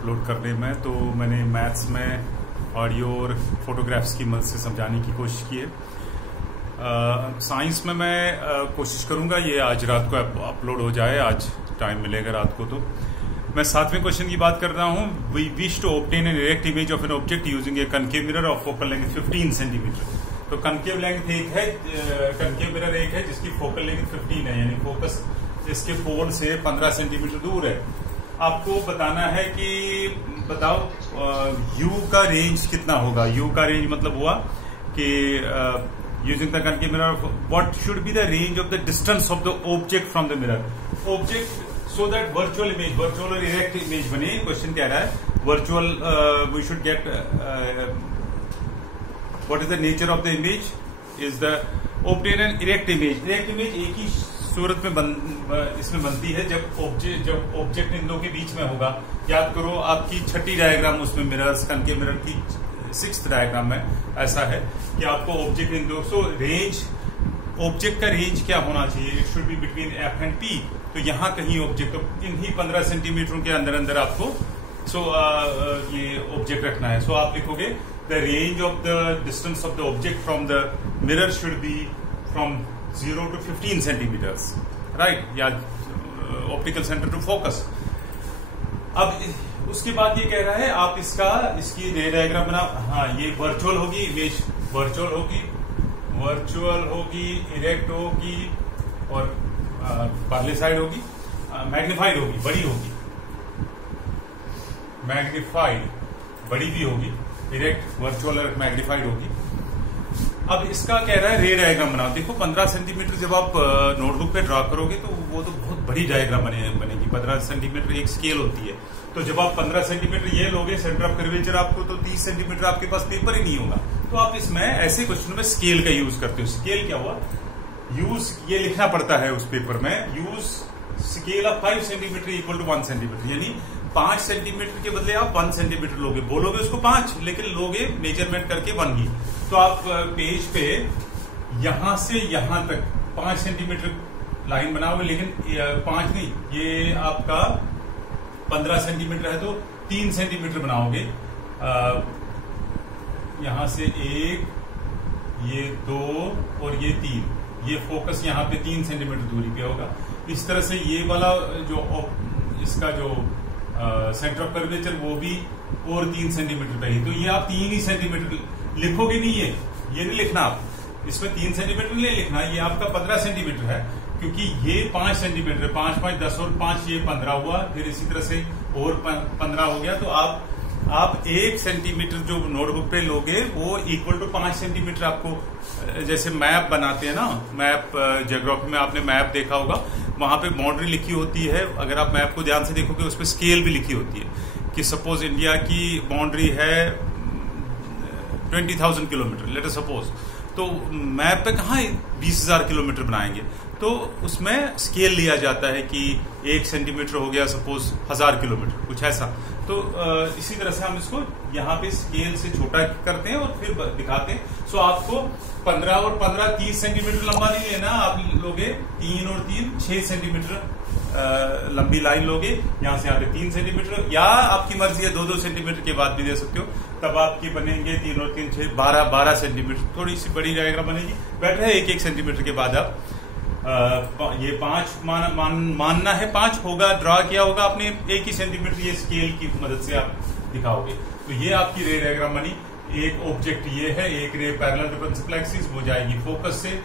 Upload करने में, तो मैंने मैथ्स में ऑडियो और फोटोग्राफ्स की मदद से समझाने की कोशिश की है। साइंस में मैं कोशिश करूंगा ये आज रात को अपलोड हो जाए, आज टाइम मिलेगा रात को। तो मैं 7वें क्वेश्चन की बात कर रहा हूँ। We wish to obtain an direct image of an object using a concave mirror of focal length 15 centimetre. तो कनकेव लेंथ एक है, कनकेव मिरर एक है जिसकी फोकल लेंथ 15 है, यानी फोकस इसके पोल से 15 सेंटीमीटर दूर है। आपको बताना है कि बताओ u का रेंज कितना होगा। u का रेंज मतलब हुआ कि using the concave mirror what should be the range of the distance of the object from the mirror. Object so that virtual image, virtual और इरेक्ट इमेज बने। क्वेश्चन कह रहा है virtual we should get what is the nature of the image is the obtain an erect image. Erect image एक ही सूरत में इसमें बनती है जब ऑब्जेक्ट इन दो के बीच में होगा। याद करो आपकी छठी डायग्राम उसमें मिरर्स कनकेव मिरर की 6th डायग्राम में ऐसा है कि आपको ऑब्जेक्ट इन दो, सो रेंज ऑब्जेक्ट का रेंज क्या होना चाहिए, it should be between F and P. तो यहां कहीं ऑब्जेक्ट इन्हीं 15 सेंटीमीटरों के अंदर अंदर आपको ये ऑब्जेक्ट रखना है। सो आप लिखोगे the range of the distance of the object from the mirror should be from 0 to 15 centimetres, right, या ऑप्टिकल सेंटर टू फोकस। अब उसके बाद ये कह रहा है आप इसकी रे डायग्राम बना। हाँ, ये वर्चुअल होगी इमेज, वर्चुअल होगी, इरेक्ट होगी और पार्ले साइड होगी, मैग्नीफाइड होगी, बड़ी होगी, मैग्नीफाइड बड़ी भी होगी, इरेक्ट वर्चुअल और मैग्नीफाइड होगी। अब इसका कह रहा है रे डायग्राम बनाओ। देखो 15 सेंटीमीटर जब आप नोटबुक पे ड्रॉ करोगे तो वो तो बहुत बड़ी डायग्राम बनेगी। 15 सेंटीमीटर एक स्केल होती है, तो जब आप 15 सेंटीमीटर ये लोगे सेंटर ऑफ कर्वेचर आपको, तो 30 सेंटीमीटर आपके पास पेपर ही नहीं होगा। तो आप इसमें ऐसे क्वेश्चन में स्केल का यूज करते हो। स्केल क्या हुआ, यूज ये लिखना पड़ता है उस पेपर में, use scale of 5 centimetre equal to 1 centimetre, यानी 5 सेंटीमीटर के बदले आप 1 सेंटीमीटर लोगे, बोलोगे उसको 5 लेकिन लोगे मेजरमेंट करके 1 ही। तो आप पेज पे यहां से यहां तक 5 सेंटीमीटर लाइन बनाओगे, लेकिन 5 नहीं, ये आपका 15 सेंटीमीटर है तो 3 सेंटीमीटर बनाओगे। यहां से 1, ये 2 और ये 3, ये फोकस यहां पे 3 सेंटीमीटर दूरी पे होगा। इस तरह से ये वाला जो इसका जो सेंटर ऑफ कर्वेचर वो भी और 3 सेंटीमीटर पे ही, तो ये आप 3 ही सेंटीमीटर लिखोगे नहीं, ये नहीं लिखना आप, इसमें 3 सेंटीमीटर नहीं लिखना, ये आपका 15 सेंटीमीटर है क्योंकि ये 5 सेंटीमीटर है, 5 5 10 और 5 ये 15 हुआ, फिर इसी तरह से और 15 हो गया। तो आप 1 सेंटीमीटर जो नोटबुक पे लोगे वो इक्वल टू 5 सेंटीमीटर आपको, जैसे मैप बनाते हैं ना, मैप ज्योग्राफी में आपने मैप देखा होगा, वहां पे बाउंड्री लिखी होती है। अगर आप मैप को ध्यान से देखोगे उस पर स्केल भी लिखी होती है कि सपोज इंडिया की बाउंड्री है 20,000 किलोमीटर, लेट अस सपोज, तो मैप पे कहाँ 20,000 किलोमीटर बनाएंगे, तो उसमें स्केल लिया जाता है कि 1 सेंटीमीटर हो गया सपोज 1000 किलोमीटर, कुछ ऐसा। तो इसी तरह से हम इसको यहाँ पे स्केल से छोटा करते हैं और फिर दिखाते हैं। सो आपको 15 और 15 30 सेंटीमीटर लंबा नहीं लेना, आप लोगे 3 और 3 6 सेंटीमीटर लंबी लाइन लोगे, यहाँ से यहाँ पे 3 सेंटीमीटर, या आपकी मर्जी है 2-2 सेंटीमीटर के बाद भी दे सकते हो, तब आपकी बनेंगे 3 और 3 6 12 सेंटीमीटर। थोड़ी सी बड़ी डायग्राम बनेगी, बेटर है 1-1 सेंटीमीटर के बाद आप ये 5 मानना है, 5 होगा, ड्रॉ किया होगा आपने 1 ही सेंटीमीटर, ये स्केल की मदद से आप दिखाओगे। तो ये आपकी रे डायग्राम बनी। एक ऑब्जेक्ट ये है, एक ray parallel to principal axis, वो जाएगी फोकस से,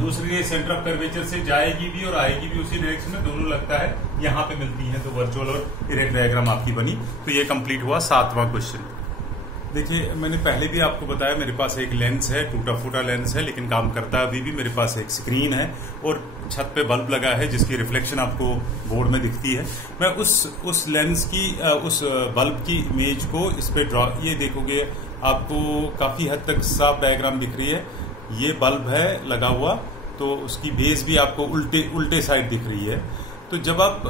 दूसरी रे सेंटर ऑफ कर्वेचर से जाएगी भी और आएगी भी उसी डायरेक्शन में, दोनों लगता है यहां पे मिलती है। तो वर्चुअल और इरेक्ट डायग्राम आपकी बनी। तो ये कंप्लीट हुआ 7वां क्वेश्चन। देखिए मैंने पहले भी आपको बताया मेरे पास एक लेंस है, टूटा फूटा लेंस है लेकिन काम करता है अभी भी। मेरे पास एक स्क्रीन है और छत पे बल्ब लगा है जिसकी रिफ्लेक्शन आपको बोर्ड में दिखती है। मैं उस लेंस की उस बल्ब की इमेज को इस पे ड्रॉ, ये देखोगे आपको काफी हद तक साफ डायग्राम दिख रही है। ये बल्ब है लगा हुआ, तो उसकी बेस भी आपको उल्टे साइड दिख रही है। तो जब आप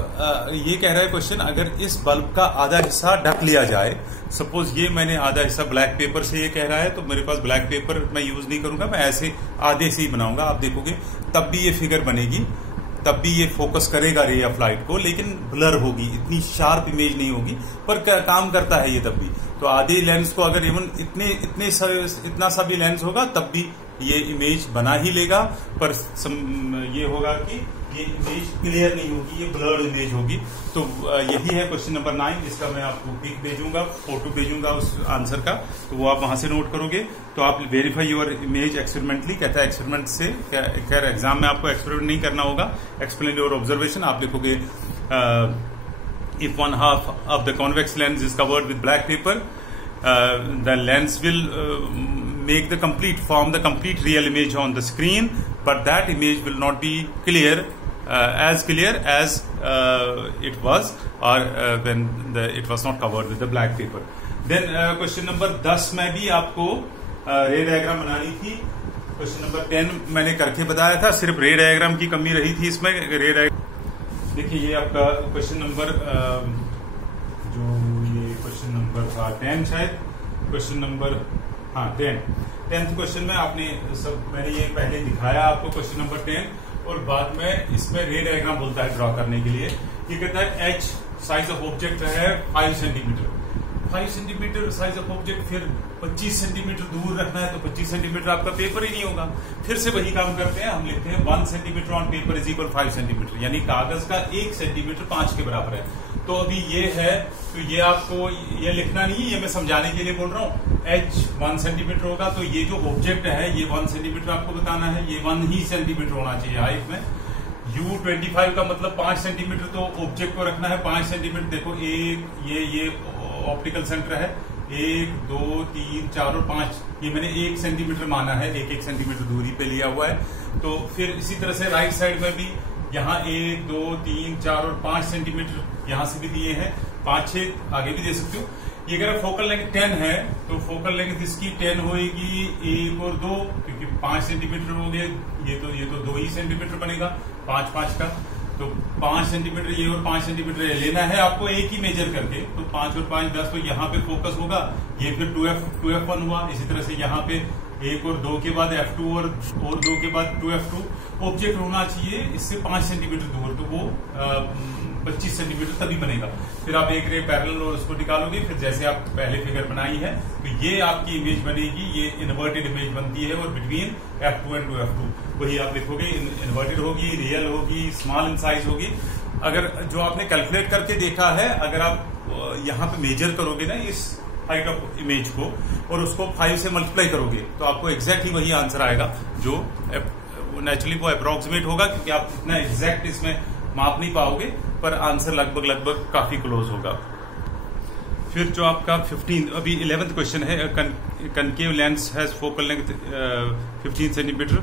ये कह रहा है क्वेश्चन, अगर इस बल्ब का आधा हिस्सा ढक लिया जाए, सपोज ये मैंने आधा हिस्सा ब्लैक पेपर से ये कह रहा है, तो मेरे पास ब्लैक पेपर मैं यूज नहीं करूंगा, मैं ऐसे आधे से ही बनाऊंगा, आप देखोगे तब भी ये फिगर बनेगी, तब भी ये फोकस करेगा रे ऑफ लाइट को, लेकिन ब्लर होगी, इतनी शार्प इमेज नहीं होगी, पर काम करता है ये तब भी। तो आधे लेंस को अगर इवन इतना सा भी लेंस होगा तब भी ये इमेज बना ही लेगा, पर ये होगा कि ये इमेज क्लियर नहीं होगी, ये ब्लर्ड इमेज होगी। तो यही है क्वेश्चन नंबर 9, जिसका मैं आपको पिक भेजूंगा, फोटो भेजूंगा उस आंसर का, तो वो आप वहां से नोट करोगे। तो आप वेरीफाई योर इमेज एक्सपेरिमेंटली, कहता है एक्सपेरिमेंट से, खैर एग्जाम में आपको एक्सपेरिमेंट नहीं करना होगा। एक्सप्लेन योर ऑब्जर्वेशन, आप लिखोगे if 1/2 of the convex lens is covered with black pepper, the lens will make the complete real image on the screen, but that image will not be clear as it was, or when it was not covered with the black paper. Then question number 10 में भी आपको रे diagram बनानी थी। Question number 10 मैंने करके बताया था, सिर्फ रे डायग्राम की कमी रही थी इसमें। रे डायग्राम देखिए, ये आपका क्वेश्चन नंबर जो ये क्वेश्चन नंबर था 10 शायद, क्वेश्चन नंबर 10th क्वेश्चन में आपने मैंने ये पहले दिखाया आपको क्वेश्चन नंबर 10, और बाद में इसमें रे डायग्राम बोलता है ड्रॉ करने के लिए। ये कहता है एच साइज ऑफ ऑब्जेक्ट है 5 centimetre, 5 centimetre size of object, फिर 25 सेंटीमीटर दूर रखना है, तो 25 सेंटीमीटर आपका पेपर ही नहीं होगा। फिर से वही काम करते हैं, हम लिखते हैं 1 centimetre on paper is equal 5 centimetre, यानी कागज का 1 सेंटीमीटर 5 के बराबर है। तो अभी ये है, तो ये आपको ये लिखना नहीं है, ये मैं समझाने के लिए बोल रहा हूँ। h 1 सेंटीमीटर होगा, तो ये जो ऑब्जेक्ट है ये 1 सेंटीमीटर आपको बताना है, ये 1 ही सेंटीमीटर होना चाहिए हाइट में। u 25 का मतलब 5 सेंटीमीटर, तो ऑब्जेक्ट को रखना है 5 सेंटीमीटर। देखो एक ये ऑप्टिकल सेंटर है, 1 2 3 4 और 5, ये मैंने 1 सेंटीमीटर माना है, 1 सेंटीमीटर दूरी पे लिया हुआ है। तो फिर इसी तरह से राइट साइड में भी यहाँ 1 2 3 4 और 5 सेंटीमीटर यहाँ से भी दिए हैं, 5 6 आगे भी दे सकते हो। ये अगर फोकल लेंथ 10 है, तो फोकल लेंथ इसकी 10 होगी, 1 और 2, क्योंकि 5 सेंटीमीटर हो गए, ये तो 2 ही सेंटीमीटर बनेगा 5 5 का। तो 5 सेंटीमीटर ये और 5 सेंटीमीटर लेना है आपको एक ही मेजर करके, तो 5 और 5 10, तो यहाँ पे फोकस होगा, ये फिर 2f1 हुआ। इसी तरह से यहाँ पे 1 और 2 के बाद f2 और 2 के बाद 2f2। ऑब्जेक्ट होना चाहिए इससे 5 सेंटीमीटर दूर, तो वो 25 सेंटीमीटर तभी बनेगा। फिर आप एक रे पैरेलल और उसको निकालोगे, फिर जैसे आप पहले फिगर बनाई है, तो ये आपकी इमेज बनेगी, ये इन्वर्टेड इमेज बनती है, और बिटवीन f2 एंड 2f2 वही आप लिखोगे, इन्वर्टेड होगी, रियल होगी, स्मॉल इन साइज होगी। अगर जो आपने कैलकुलेट करके देखा है, अगर आप यहाँ पे मेजर करोगे ना इस हाइट ऑफ इमेज को, और उसको 5 से मल्टीप्लाई करोगे, तो आपको एग्जैक्टली वही आंसर आएगा, जो नेचुरली वो अप्रोक्सीमेट होगा, क्योंकि आप इतना एग्जैक्ट इसमें माप नहीं पाओगे, पर आंसर लगभग काफी क्लोज होगा। फिर जो आपका अभी 11th क्वेश्चन है, concave lens has focal length 15 centimetre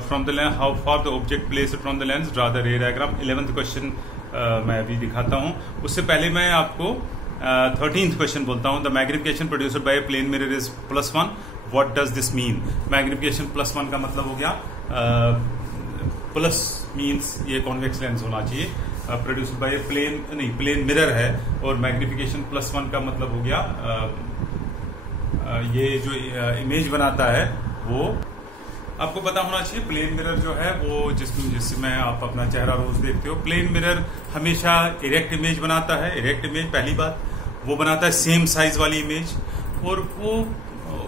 from the lens, how far the object placed from the lens, draw the रे डायग्राम। 11th क्वेश्चन मैं अभी दिखाता हूं, उससे पहले मैं आपको 13th क्वेश्चन बोलता हूं। The magnification produced by plane mirror is +1, what does this mean. Magnification +1 का मतलब हो गया, प्लस मीन्स ये कॉन्वेक्स लेंस होना चाहिए, प्रोड्यूस्ड बाय प्लेन मिरर है, और मैग्निफिकेशन +1 का मतलब हो गया ये जो इमेज बनाता है वो आपको पता होना चाहिए। प्लेन मिरर जो है वो जिसमें आप अपना चेहरा रोज देखते हो, प्लेन मिरर हमेशा इरेक्ट इमेज बनाता है। इरेक्ट इमेज पहली बात, वो बनाता है सेम साइज वाली इमेज, और वो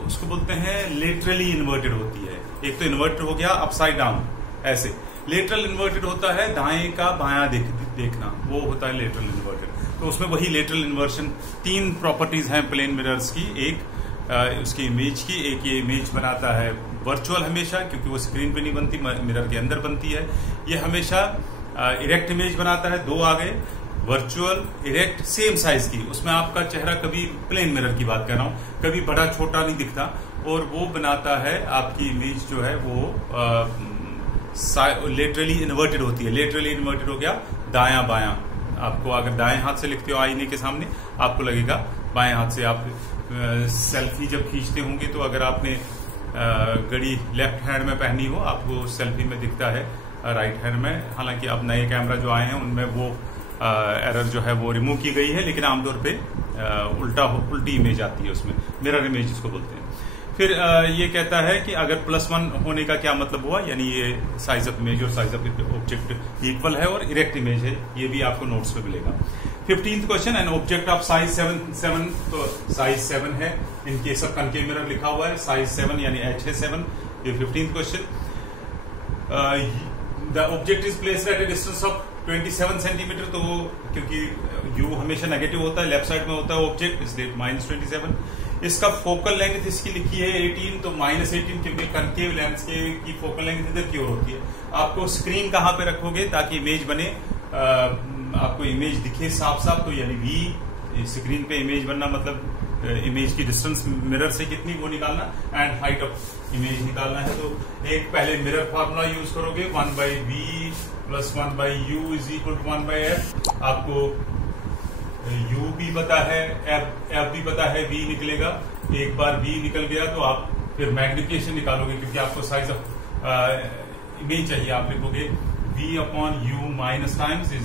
उसको बोलते हैं लेटरली इन्वर्टेड होती है। एक तो इन्वर्टेड हो गया अपसाइड डाउन, ऐसे लेटरल इन्वर्टेड होता है, दाएं का बायां देखना, वो होता है लेटरल इन्वर्टेड। तो उसमें वही लेटरल इन्वर्शन, 3 प्रॉपर्टीज हैं प्लेन मिरर्स की, एक उसकी इमेज की, एक ये इमेज बनाता है वर्चुअल हमेशा, क्योंकि वो स्क्रीन पे नहीं बनती, मिरर के अंदर बनती है। ये हमेशा इरेक्ट इमेज बनाता है, 2 आ गए, वर्चुअल, इरेक्ट, सेम साइज की। उसमें आपका चेहरा कभी प्लेन मिरर की बात कर रहा हूं, कभी बड़ा छोटा नहीं दिखता, और वो बनाता है आपकी इमेज जो है वो लेटरली इन्वर्टेड होती है। लेटरली इन्वर्टेड हो गया दायां बायां। आपको अगर दाएं हाथ से लिखते हो आईने के सामने, आपको लगेगा बाएं हाथ से। आप सेल्फी जब खींचते होंगे, तो अगर आपने घड़ी लेफ्ट हैंड में पहनी हो, आपको सेल्फी में दिखता है राइट हैंड में। हालांकि अब नए कैमरा जो आए हैं उनमें वो एरर जो है वो रिमूव की गई है, लेकिन आमतौर पे उल्टी इमेज आती है उसमें, मिरर इमेज इसको बोलते हैं। फिर ये कहता है कि अगर +1 होने का क्या मतलब हुआ, यानी ये साइज ऑफ इमेज और साइज ऑफ ऑब्जेक्ट इक्वल है और इरेक्ट इमेज है, ये भी आपको नोट्स पे मिलेगा। 15th question, an object of size 7, तो साइज 7 है, in case of concave mirror लिखा हुआ है, साइज 7 यानी h है 7। ये 15th question, the object is placed at A distance of 27 centimetre, तो क्योंकि u हमेशा नेगेटिव होता है, लेफ्ट साइड में होता है ऑब्जेक्ट, इसलिए -27। इसका फोकल लेंथ इसकी लिखी है 18, तो -18, क्योंकि कनकेव लेंस की फोकल लेंथ इधर की ओर होती है। आपको स्क्रीन कहाँ पे रखोगे ताकि इमेज बने, आपको इमेज दिखे साफ साफ, तो यानी v, स्क्रीन पे इमेज बनना मतलब इमेज की डिस्टेंस मिरर से कितनी वो निकालना, एंड हाइट ऑफ इमेज निकालना है। तो एक पहले मिरर फार्मूला यूज करोगे, 1/v + 1/u = 1/f। आपको u भी पता है, f भी पता है, v निकलेगा। एक बार v निकल गया तो आप फिर मैग्निफिकेशन निकालोगे, क्योंकि आपको साइज ऑफ इमेज चाहिए। आप लिखोगे v/u - टाइम्स =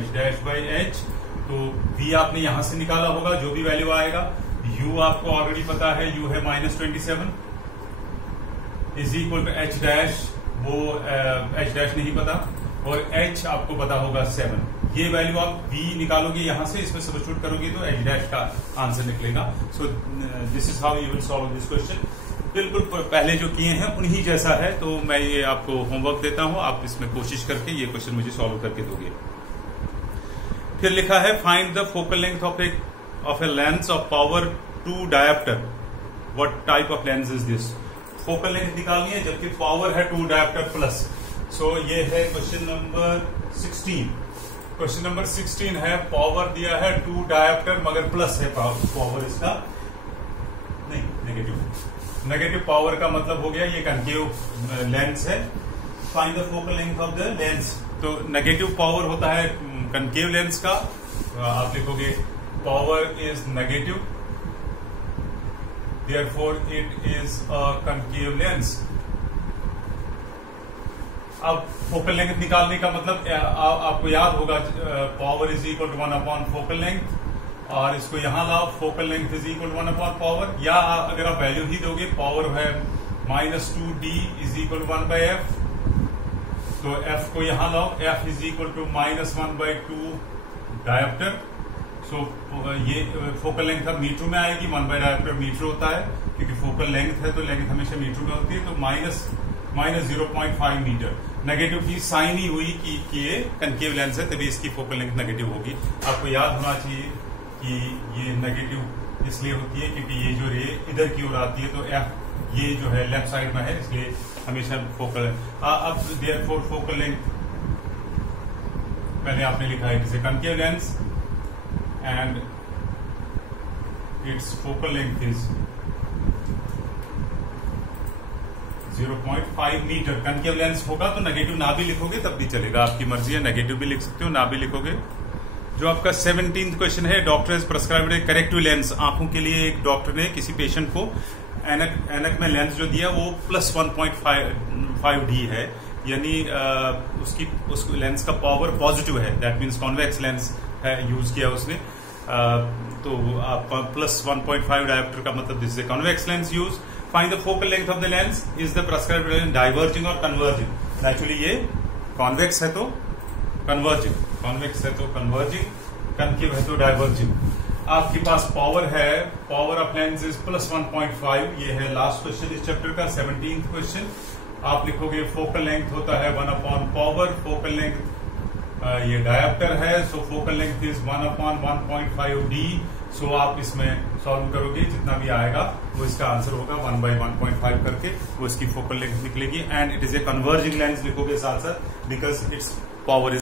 h'/h। तो v आपने यहां से निकाला होगा, जो भी वैल्यू आएगा। u आपको ऑलरेडी पता है, u है -27 h', वो h' नहीं पता, और h आपको पता होगा 7। ये वैल्यू आप v निकालोगे यहां से, इसमें सब्स्टिट्यूट करोगे तो h' का आंसर निकलेगा। So this is how you will solve this question. बिल्कुल पहले जो किए हैं उन्हीं जैसा है, तो मैं ये आपको होमवर्क देता हूं, आप इसमें कोशिश करके ये क्वेश्चन मुझे सॉल्व करके दोगे। फिर लिखा है, find the focal length of a lens of power 2 dioptre. What type of lens is this? Focal length निकालनी है, जबकि पावर है 2 डायोप्टर प्लस। सो ये है क्वेश्चन नंबर 16। क्वेश्चन नंबर 16 है, पावर दिया है 2 डायोप्टर मगर प्लस है पावर इसका, नहीं नेगेटिव पावर का मतलब हो गया ये कनकेव लेंस है। Find the focal length of the lens. तो नेगेटिव पावर होता है कनकेव लेंस का, आप लिखोगे power is negative, therefore it is a concave lens. अब फोकल लेंथ निकालने का मतलब आपको याद होगा, power is equal to 1/, focal length, और इसको यहां लाओ, focal length is equal to 1/, power, या अगर आप वैल्यू ही दोगे, पावर है -2d = 1/f, तो f को यहां लाओ, f is equal to -1/2 dioptre. So ये फोकल लेंथ अब मीटर में आएगी, 1 डायोप्टर मीटर होता है, क्योंकि फोकल लेंथ है तो लेंथ हमेशा मीटर में होती है, तो -0.5 मीटर। नेगेटिव की साइन ही हुई कि ये कनकेव लेंस है, तभी इसकी फोकल लेंथ नेगेटिव होगी। आपको याद होना चाहिए कि ये नेगेटिव इसलिए होती है क्योंकि ये जो रे इधर की ओर आती है, तो f ये जो है लेफ्ट साइड में है, इसलिए हमेशा फोकल। अब देयरफॉर फोकल लेंथ पहले आपने लिखा है जैसे concave lens and its focal length is 0.5 metre. Concave lens होगा तो नेगेटिव ना भी लिखोगे तब भी चलेगा, आपकी मर्जी है, नेगेटिव भी लिख सकते हो, ना भी लिखोगे। जो आपका 17th क्वेश्चन है, doctor has prescribed a corrective lens. आंखों के लिए एक डॉक्टर ने किसी पेशेंट को ऐनक में लेंस जो दिया वो +1.5d है, यानी उस लेंस का पावर पॉजिटिव है, दैट मीन्स कॉन्वेक्स लेंस है यूज किया उसने। तो आप +1.5 डायोप्टर का मतलब this is convex lens use. Find the focal length of the lens, is the prescribed lens diverging और कन्वर्जिंग। एक्चुअली ये कॉन्वेक्स है तो कन्वर्जिंग, कॉन्वेक्स है तो कन्वर्जिंग, कनकेव है तो डाइवर्जिंग। आपके पास पावर है, पावर ऑफ लेंस इज +1.5। ये है लास्ट क्वेश्चन इस चैप्टर का, 17th क्वेश्चन। आप लिखोगे फोकल लेंथ होता है 1/, पावर, फोकल लेंथ ये डायोप्टर है, सो फोकल लेंथ इज 1/1.5d। सो आप इसमें सॉल्व करोगे, जितना भी आएगा वो इसका आंसर होगा, 1/1.5 करके वो इसकी फोकल लेंथ निकलेगी। And it is a converging lens लिखोगे साथ साथ, बिकॉज इट्स पावर इज